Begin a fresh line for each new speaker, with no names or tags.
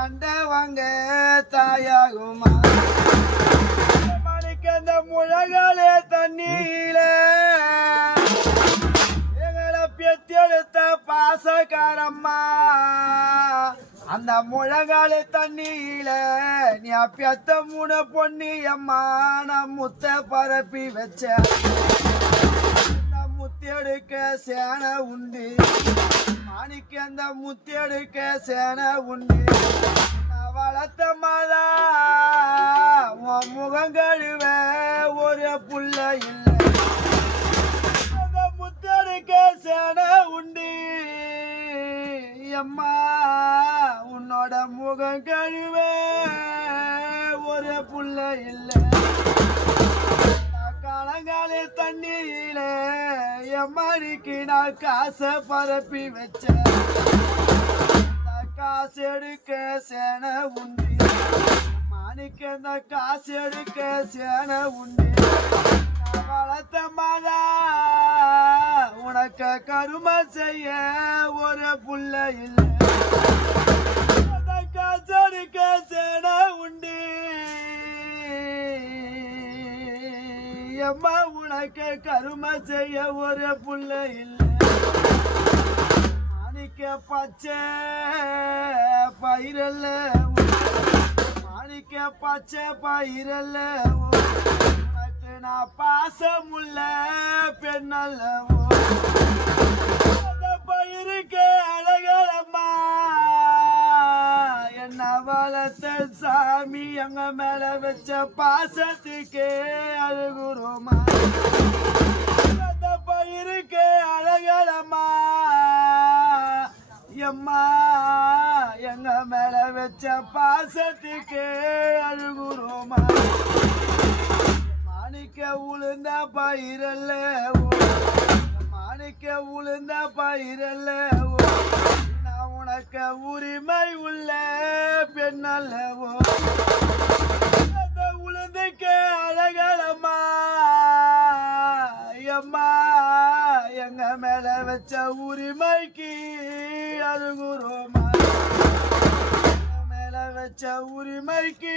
கண்டவங்க தாயாகுமா. மணிக்கு அந்த முழகாலே தண்ணீல. எங்களை பெத்தெடுத்த பாசக்காரம்மா. அந்த முழங்கால தண்ணியில நீ பெத்த மூணு பொண்ணி அம்மா நான் முத்த பரப்பி வச்ச முத்தெடுக்க சேனை உண்டு. மாணிக்க அந்த முத்தெடுக்க சேனை உண்டு. வளர்த்த மாதா உன் முகம் கழுவ ஒரு புள்ள இல்லை. அந்த முத்தெடுக்க சேனை உண்டு. அம்மா உன்னோட முகம் கழுவ ஒரு புள்ள இல்லை. காலங்காலே தண்ணியிலே எம்மாடிக்கு நான் காசை பரப்பி வச்சேன். நான் காசு எடுக்க சேனை உண்டு. மாணிக்க இந்த காசு எடுக்க சேனை உண்டு. வளர்த்த மாதா உனக்கு கரும செய்ய ஒரு புள்ள இல்லை. எம்மா உனக்கு கரும செய்ய ஒரு புள்ள இல்லை. மாணிக்க பச்சை பயிரல்ல. மாணிக்க பச்சை பயிரல்ல. உனக்கு நான் பாசமுள்ள பெண்ணல்லவோ அந்த பயிருக்கு அழகலம்மா என்ன வளர்த்த சாமி எங்க மேல வச்ச பாசத்துக்கு அழுகுறோமா? அந்த பயிருக்கு அழகலம்மா. எம்மா எங்க மேல வச்ச பாசத்துக்கே அழுகுறோமா? மாணிக்க உளுந்த பயிரல்ல மாணிக்க உளுந்த பயிரல்ல நான் உனக்கு உரிமை உள்ள பெண்ணல்லவோ அந்த உளுந்துக்கு அழகலம்மா. அம்மா எங்க மேல வச்ச உரிமைக்கு அழுகுறோமா மேல வச்ச உரிமைக்கு